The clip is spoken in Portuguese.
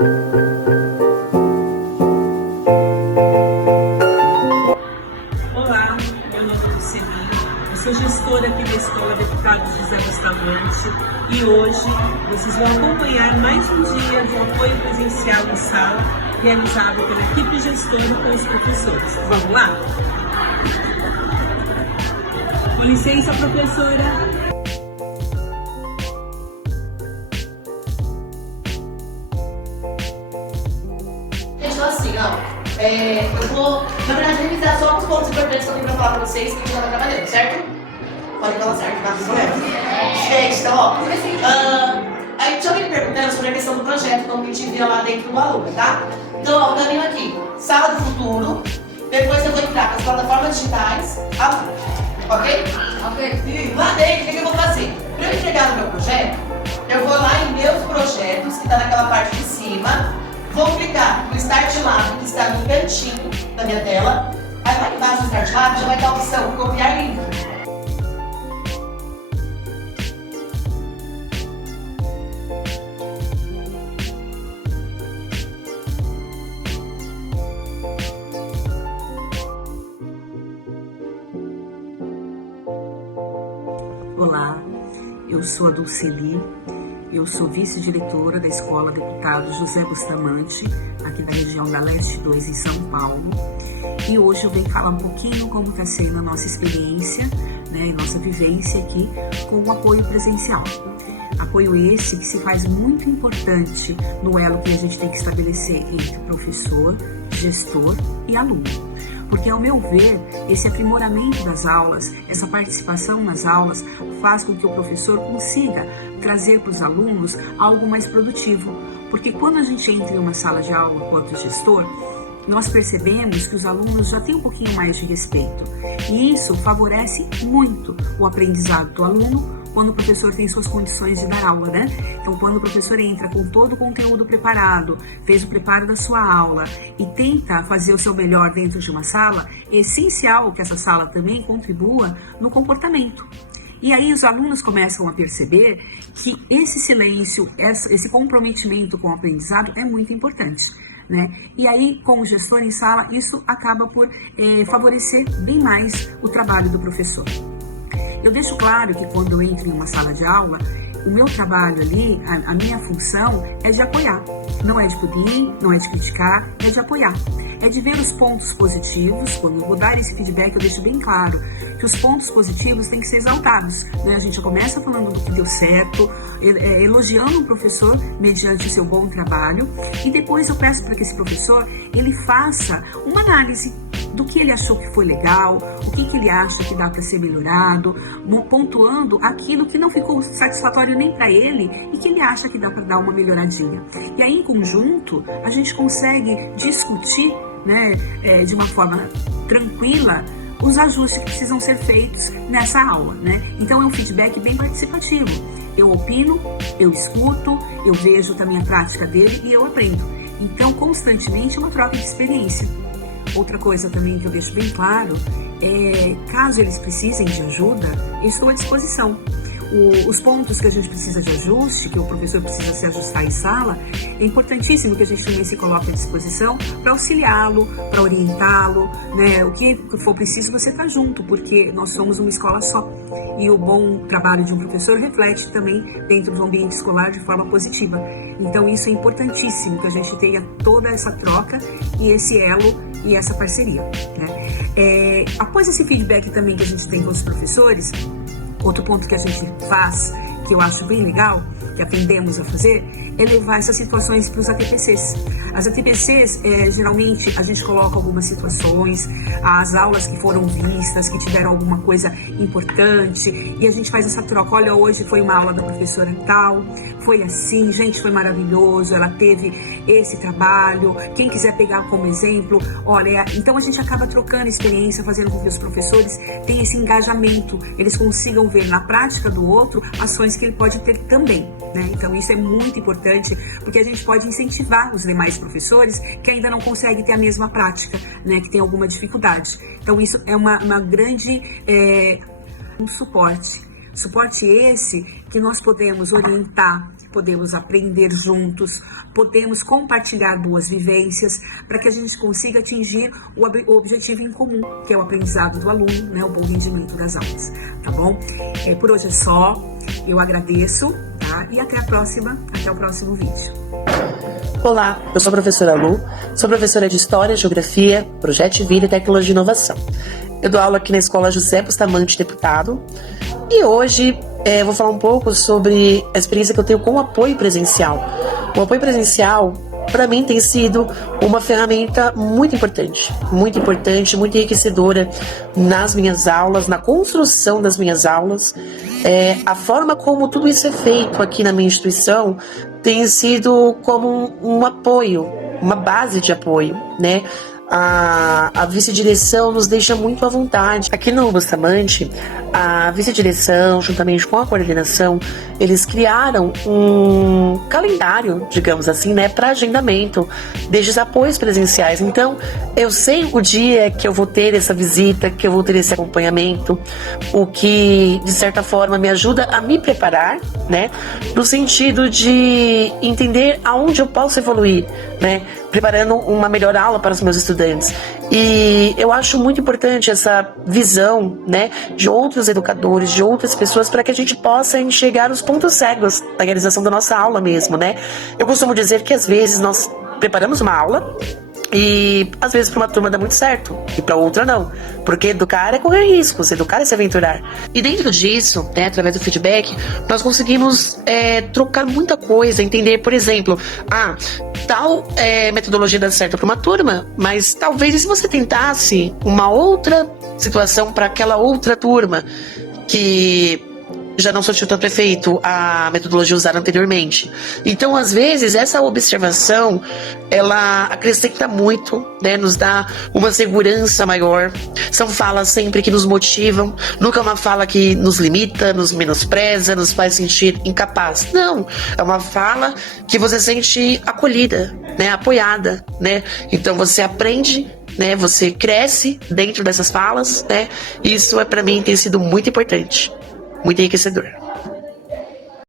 Olá, meu nome é Luceli, eu sou gestora aqui da Escola Deputado José Bustamante e hoje vocês vão acompanhar mais um dia de apoio presencial em sala realizado pela equipe gestora com os professores. Vamos lá? Com licença, professora. Então assim, ó, eu vou, na verdade, revisar só os pontos importantes que eu tenho pra falar pra vocês que a gente já tá trabalhando, certo? Podem falar certo, tá? Gente, então, ó, aí tinha me perguntando sobre a questão do projeto, como que a gente via lá dentro do aluno, tá? Então, ó, o caminho aqui, sala do futuro, depois eu vou entrar com as plataformas digitais, aluno, ok? Ok. E lá dentro, o que eu vou fazer? Pra eu entregar no meu projeto, eu vou lá em meus projetos, que tá naquela parte de cima. Vou clicar no Start Lab, que está no cantinho da minha tela. Aí lá embaixo do Start Lab já vai ter a opção copiar link. Olá, eu sou a Dulceli. Eu sou vice-diretora da Escola Deputado José Bustamante, aqui da região da Leste 2, em São Paulo. E hoje eu venho falar um pouquinho como está sendo a nossa experiência, né, nossa vivência aqui com o apoio presencial. Apoio esse que se faz muito importante no elo que a gente tem que estabelecer entre professor, gestor e aluno. Porque, ao meu ver, esse aprimoramento das aulas, essa participação nas aulas, faz com que o professor consiga trazer para os alunos algo mais produtivo. Porque quando a gente entra em uma sala de aula quanto gestor, nós percebemos que os alunos já têm um pouquinho mais de respeito. E isso favorece muito o aprendizado do aluno, quando o professor tem suas condições de dar aula, né? Então, quando o professor entra com todo o conteúdo preparado, fez o preparo da sua aula e tenta fazer o seu melhor dentro de uma sala, é essencial que essa sala também contribua no comportamento. E aí os alunos começam a perceber que esse silêncio, esse comprometimento com o aprendizado é muito importante, né? E aí, com o gestor em sala, isso acaba por favorecer bem mais o trabalho do professor. Eu deixo claro que quando eu entro em uma sala de aula, o meu trabalho ali, a minha função é de apoiar. Não é de punir, não é de criticar, é de apoiar. É de ver os pontos positivos. Quando eu vou dar esse feedback, eu deixo bem claro que os pontos positivos têm que ser exaltados, né? A gente já começa falando do que deu certo, elogiando o professor mediante o seu bom trabalho, e depois eu peço para que esse professor ele faça uma análise do que ele achou que foi legal, o que ele acha que dá para ser melhorado, pontuando aquilo que não ficou satisfatório nem para ele e que ele acha que dá para dar uma melhoradinha. E aí, em conjunto, a gente consegue discutir, né, de uma forma tranquila, os ajustes que precisam ser feitos nessa aula, né? Então é um feedback bem participativo. Eu opino, eu escuto, eu vejo também a prática dele e eu aprendo. Então, constantemente, é uma troca de experiência. Outra coisa também que eu deixo bem claro é, caso eles precisem de ajuda, eu estou à disposição. Os pontos que a gente precisa de ajuste, que o professor precisa se ajustar em sala, é importantíssimo que a gente também se coloque à disposição para auxiliá-lo, para orientá-lo, né? O que for preciso, você está junto, porque nós somos uma escola só. E o bom trabalho de um professor reflete também dentro do ambiente escolar de forma positiva. Então isso é importantíssimo, que a gente tenha toda essa troca e esse elo e essa parceria, né? Após esse feedback também que a gente tem com os professores, outro ponto que a gente faz, que eu acho bem legal, que aprendemos a fazer, é levar essas situações para os ATPCs. As ATPCs, geralmente, a gente coloca algumas situações, as aulas que foram vistas, que tiveram alguma coisa importante, e a gente faz essa troca. Olha, hoje foi uma aula da professora tal, foi assim, gente, foi maravilhoso, ela teve esse trabalho, quem quiser pegar como exemplo, olha, então a gente acaba trocando experiência, fazendo com que os professores tenham esse engajamento, eles consigam ver na prática do outro ações que ele pode ter também, né? Então isso é muito importante, porque a gente pode incentivar os demais professores que ainda não conseguem ter a mesma prática, né, que tem alguma dificuldade. Então isso é uma grande um suporte esse que nós podemos orientar podemos aprender juntos, podemos compartilhar boas vivências para que a gente consiga atingir o objetivo em comum, que é o aprendizado do aluno, né, o bom rendimento das aulas, tá bom? Por hoje é só, eu agradeço, tá? E até o próximo vídeo. Olá, eu sou a professora Lu, sou professora de História, Geografia, Projeto de Vida e Tecnologia e Inovação. Eu dou aula aqui na Escola José Bustamante, deputado, e hoje vou falar um pouco sobre a experiência que eu tenho com o apoio presencial. O apoio presencial, para mim, tem sido uma ferramenta muito importante, muito enriquecedora nas minhas aulas, na construção das minhas aulas. A forma como tudo isso é feito aqui na minha instituição tem sido como um apoio, uma base de apoio, né? A vice-direção nos deixa muito à vontade. Aqui no Bustamante, a vice-direção, juntamente com a coordenação, eles criaram um calendário, digamos assim, né, para agendamento desses apoios presenciais. Então, eu sei o dia que eu vou ter essa visita, que eu vou ter esse acompanhamento, o que, de certa forma, me ajuda a me preparar, né, no sentido de entender aonde eu posso evoluir, né, preparando uma melhor aula para os meus estudantes. E eu acho muito importante essa visão, né, de outros educadores, de outras pessoas, para que a gente possa enxergar os pontos cegos da realização da nossa aula mesmo, né. Eu costumo dizer que às vezes nós preparamos uma aula e às vezes para uma turma dá muito certo e para outra não, porque educar é correr riscos, educar é se aventurar. E dentro disso, né, através do feedback, nós conseguimos trocar muita coisa, entender, por exemplo, tal metodologia dá certo para uma turma, mas talvez e se você tentasse uma outra situação para aquela outra turma que já não surtiu tanto efeito a metodologia usada anteriormente. Então, às vezes, essa observação, ela acrescenta muito, né? Nos dá uma segurança maior. São falas sempre que nos motivam, nunca é uma fala que nos limita, nos menospreza, nos faz sentir incapaz. Não, é uma fala que você sente acolhida, né? Apoiada, né? Então, você aprende, né? Você cresce dentro dessas falas, né? Isso, para mim, tem sido muito importante. Muito enriquecedor.